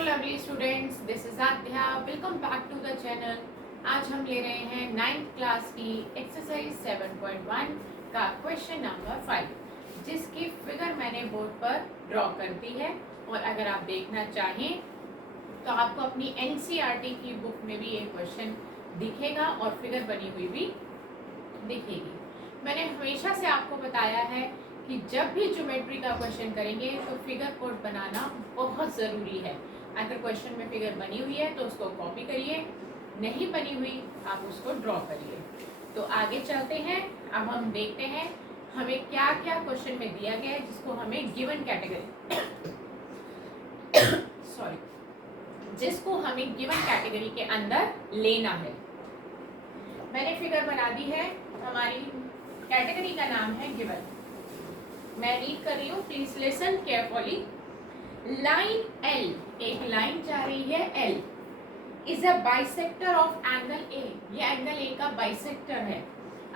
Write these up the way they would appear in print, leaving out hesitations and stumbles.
lovely students, this is Adhya. Welcome back to the channel. आज हम ले रहे हैं 9th क्लास की एक्सरसाइज 7.1 का क्वेश्चन नंबर 5, जिसकी फिगर मैंने बोर्ड पर ड्रॉ कर दी है। और अगर आप देखना चाहें तो आपको अपनी NCERT की बुक में भी ये क्वेश्चन दिखेगा और फिगर बनी हुई भी दिखेगी। मैंने हमेशा से आपको बताया है कि जब भी ज्योमेट्री का क्वेश्चन करेंगे तो फिगर कोड बनाना बहुत ज़रूरी है। अगर क्वेश्चन में फिगर बनी हुई है तो उसको कॉपी करिए, नहीं बनी हुई आप उसको ड्रॉ करिए। तो आगे चलते हैं। अब हम देखते हैं हमें क्या क्या क्वेश्चन में दिया गया है जिसको हमें गिवन कैटेगरी जिसको हमें गिवन कैटेगरी के अंदर लेना है। मैंने फिगर बना दी है, हमारी कैटेगरी का नाम है गिवन। मैं रीड कर रही हूँ, please listen carefully. Line L, एक लाइन जा रही है L, is a bisector of angle A। ये एंगल A का बाइसेक्टर है।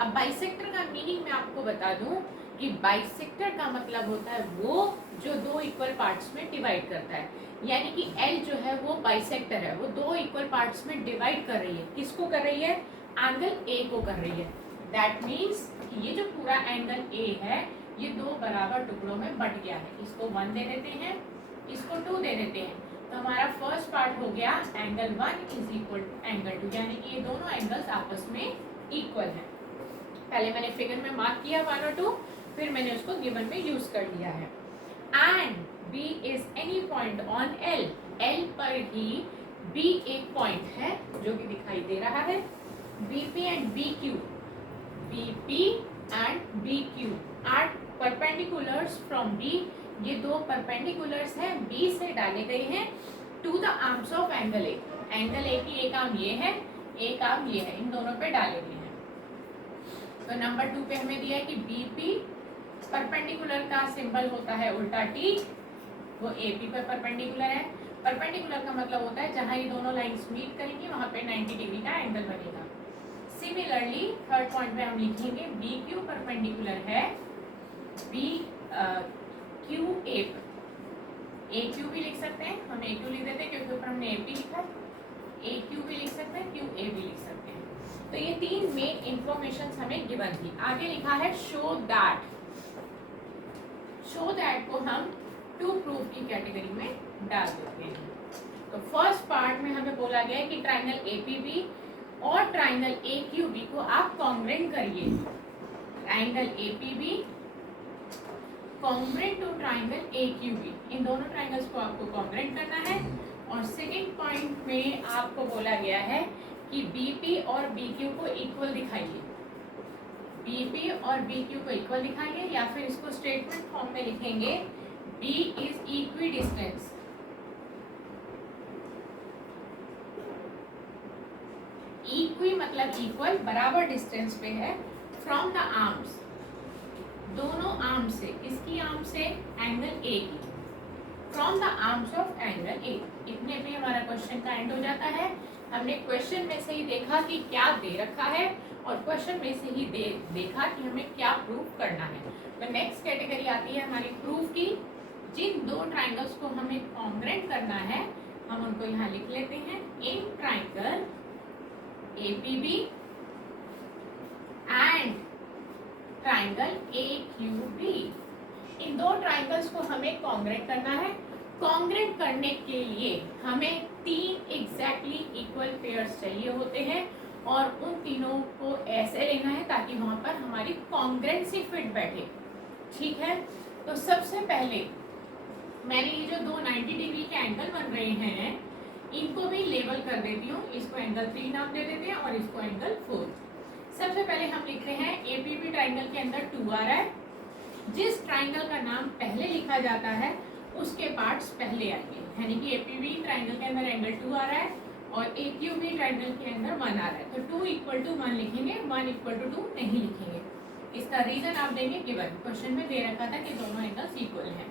अब बाइसेक्टर का मीनिंग मैं आपको बता दूं कि बाइसेक्टर का मतलब होता है वो जो दो इक्वल पार्ट्स में डिवाइड करता है। यानी कि L जो है वो बाइसेक्टर है, वो दो इक्वल पार्ट्स में डिवाइड कर रही है। किसको कर रही है? एंगल A को कर रही है। दैट मीन्स ये जो पूरा एंगल A है ये दो बराबर टुकड़ों में बट गया है। इसको 1 दे देते हैं, इसको 2 दे देते हैं। तो हमारा फर्स्ट पार्ट हो गया angle 1 is equal to angle 2, यानी कि ये दोनों एंगल्स आपस में इक्वल हैं। पहले मैंने फिगर में मार्क किया 1 और 2, फिर मैंने उसको गिवन में यूज कर लिया है। And B is any point on L, L पर ही B एक पॉइंट है जो कि दिखाई दे रहा है। BP and BQ, BP and BQ are perpendiculars from B। ये दो परपेंडिकुलर्स हैं, B से डाले गए हैं to the arms of angle A। एंगल A की एक आर्म ये है, एक आर्म ये है, इन दोनों पे डाले गए हैं। तो नंबर 2 पे हमें दिया है कि BP परपेंडिकुलर का सिंबल होता है उल्टा T, वो AP पर परपेंडिकुलर है। परपेंडिकुलर का मतलब होता है जहां ये दोनों लाइंस मीट करेंगी वहां पे 90 डिग्री का एंगल बनेगा। सिमिलरली थर्ड पॉइंट पे हम लिखेंगे BQ परपेंडिकुलर है QA पर। AQ भी लिख सकते हैं, हम AQ लिख देते हैं क्योंकि ऊपर हमने AP लिखा है। AQ भी लिख सकते हैं, QA भी लिख सकते हैं। तो ये तीन मेन इंफॉर्मेशन हमें गिवन थी। आगे लिखा है शो दैट। शो दैट को हम टू प्रूफ की कैटेगरी में डाल देते हैं। तो फर्स्ट पार्ट में हमें बोला गया है कि ट्राइंगल APB और ट्राइंगल AQB को आप कॉन्ग्रेंट करिए। Triangle APB congruent to triangle AQB, इन दोनों ट्राइंगल्स को आपको कॉन्ग्रेंट करना है। और सेकंड पॉइंट में आपको बोला गया है कि BP और BQ को इक्वल दिखाइए। BP और BQ को इक्वल दिखाइए, या फिर इसको स्टेटमेंट फॉर्म में लिखेंगे B is equi distance. Equi मतलब इक्वल, बराबर डिस्टेंस पे है फ्रॉम द आर्म्स, दोनों आर्म से, किसकी आर्म से? एंगल A की, from the arms of angle A। इतने पे हमारा क्वेश्चन का एंड हो जाता है। हमने क्वेश्चन में से ही देखा कि क्या दे रखा है और क्वेश्चन में से ही देखा कि हमें क्या प्रूफ करना है। तो नेक्स्ट कैटेगरी आती है हमारी प्रूफ की। जिन दो ट्राइंगल्स को हमें कॉन्ग्रेंट करना है हम उनको यहाँ लिख लेते हैं। In triangle APB and triangle AQB, इन दो ट्राइंगल्स को हमें कॉन्ग्रेंट करना है। कॉन्ग्रेंट करने के लिए हमें 3 एग्जैक्टली इक्वल पेयर्स चाहिए होते हैं और उन तीनों को ऐसे लेना है ताकि वहां पर हमारी कॉन्ग्रेंसी फिट बैठे। ठीक है, तो सबसे पहले मैंने ये जो दो 90 डिग्री के एंगल बन रहे हैं इनको भी लेबल कर देती हूँ। इसको एंगल 3 नाम दे देते हैं और इसको एंगल 4। सबसे पहले हम लिख रहे हैं APB ट्राइंगल के अंदर 2 आ रहा है। जिस ट्राइंगल का नाम पहले लिखा जाता है उसके पार्ट्स पहले आएंगे, यानी कि APB ट्राइंगल के अंदर एंगल 2 आ रहा है और AQB ट्राइंगल के अंदर 1 आ रहा है। तो 2 इक्वल टू 1 लिखेंगे, 1 इक्वल टू 2 नहीं लिखेंगे। इसका रीजन आप देंगे गिवन, क्वेश्चन में दे रखा था कि दोनों एंगल्स इक्वल हैं।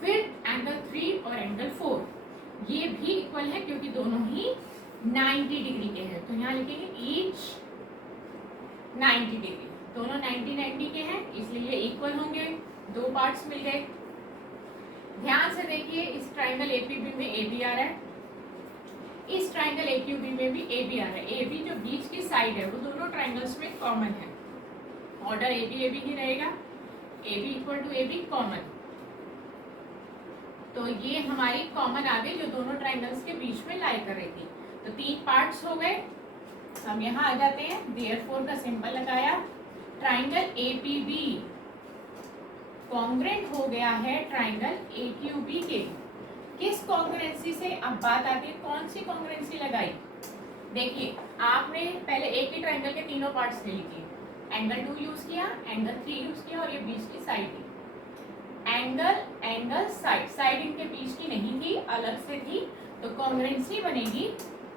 फिर एंगल 3 और एंगल 4 ये भी इक्वल है क्योंकि दोनों ही 90 डिग्री के हैं। तो यहाँ लिखेंगे ईच 90 डिग्री, दोनों 90 के हैं इसलिए ये इक्वल होंगे, दो पार्ट्स मिल गए। ध्यान से देखिए इस ट्राइंगल एपीबी में ए बी आ रहा है, इस ट्राइंगल एक्यूबी में भी ए बी आ रहा है। ए बी जो बीच की साइड है वो दोनों ट्राइंगल्स में कॉमन है, ऑर्डर ए बी ही रहेगा, A B equal to A B common. तो ये हमारी कॉमन आ गई जो दोनों ट्राइंगल्स के बीच में लाई कर रही थी। तो 3 पार्ट्स हो गए। हम यहाँ आ जाते हैं, देयरफॉर का सिंबल लगाया, ट्राइंगल एपीबी कॉन्ग्रेंट हो गया है ट्राइंगल एक्यूबी के। किस कॉन्ग्रुएंसी से, अब बात आती है कौन सी कॉन्ग्रुएंसी लगाई। देखिए आपने पहले एक ही ट्राइंगल के तीनों पार्ट्स ले लीजिए, एंगल 2 यूज किया, एंगल 3 यूज किया और ये बीच की साइड थी। एंगल साइड इनके बीच की नहीं थी, अलग से थी, तो कॉन्ग्रुएंसी बनेगी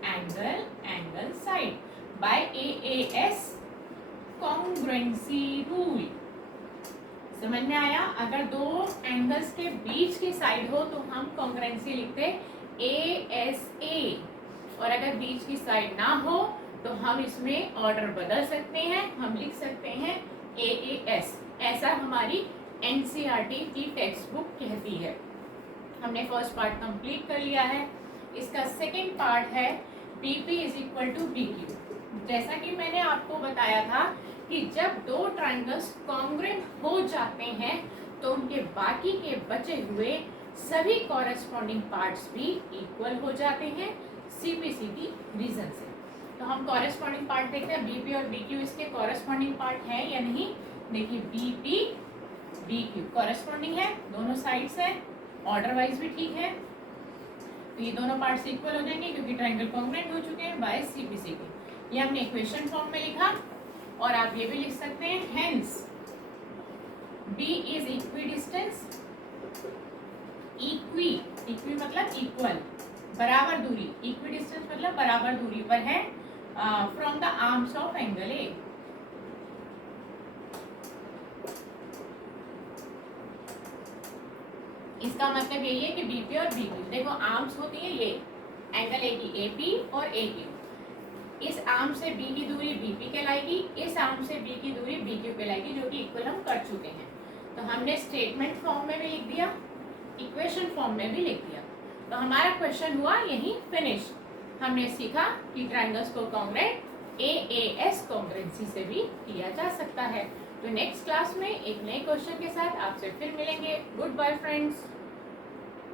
angle side by AAS congruency rule. समझ में आया। अगर दो एंगल्स के बीच की साइड हो तो हम कॉन्ग्रुएंसी लिखते ASA, और अगर बीच की साइड ना हो तो हम इसमें ऑर्डर बदल सकते हैं, हम लिख सकते हैं AAS। ऐसा हमारी NCERT की टेक्स्ट बुक कहती है। हमने फर्स्ट पार्ट कंप्लीट कर लिया है। इसका सेकंड पार्ट है BP is equal to BQ। जैसा कि मैंने आपको बताया था कि जब दो ट्राइंगल्स कॉन्ग्रुएंट हो जाते हैं तो उनके बाकी के बचे हुए सभी कॉरेस्पॉन्डिंग पार्ट्स भी इक्वल हो जाते हैं CPC की रीजन से। तो हम कॉरेस्पॉन्डिंग पार्ट देखते हैं, BP और BQ इसके कॉरेस्पॉन्डिंग पार्ट है या नहीं। देखिए BP BQ कॉरेस्पॉन्डिंग है, दोनों साइड्स है, ऑर्डर वाइज भी ठीक है, तो ये दोनों पार्ट्स इक्वल हो जाएंगे क्योंकि ट्राइंगल कॉन्ग्रुएंट हो चुके हैं बाय CPC के। ये हमने इक्वेशन फॉर्म में लिखा, और आप ये भी लिख सकते हैं hence B is equidistance, equi मतलब इक्वल, बराबर दूरी, इक्विडिस्टेंस मतलब बराबर दूरी पर है from the arms of angle A। इसका मतलब यही है कि BP और BQ, देखो आर्म्स होती है ये एंगल A की AP और AQ। इस आर्म से B की दूरी BP कहलाएगी, इस आर्म से B की दूरी BQ कहलाएगी, जो कि इक्वल हम कर चुके हैं। तो हमने स्टेटमेंट फॉर्म में भी लिख दिया, इक्वेशन फॉर्म में भी लिख दिया। तो हमारा क्वेश्चन हुआ यही फिनिश। हमने सीखा कि ट्राइंगल्स को कॉन्ग्रुएंट AAS कॉन्ग्रुएंसी से भी किया जा सकता है। तो नेक्स्ट क्लास में एक नए क्वेश्चन के साथ आपसे फिर मिलेंगे। Good bye friends.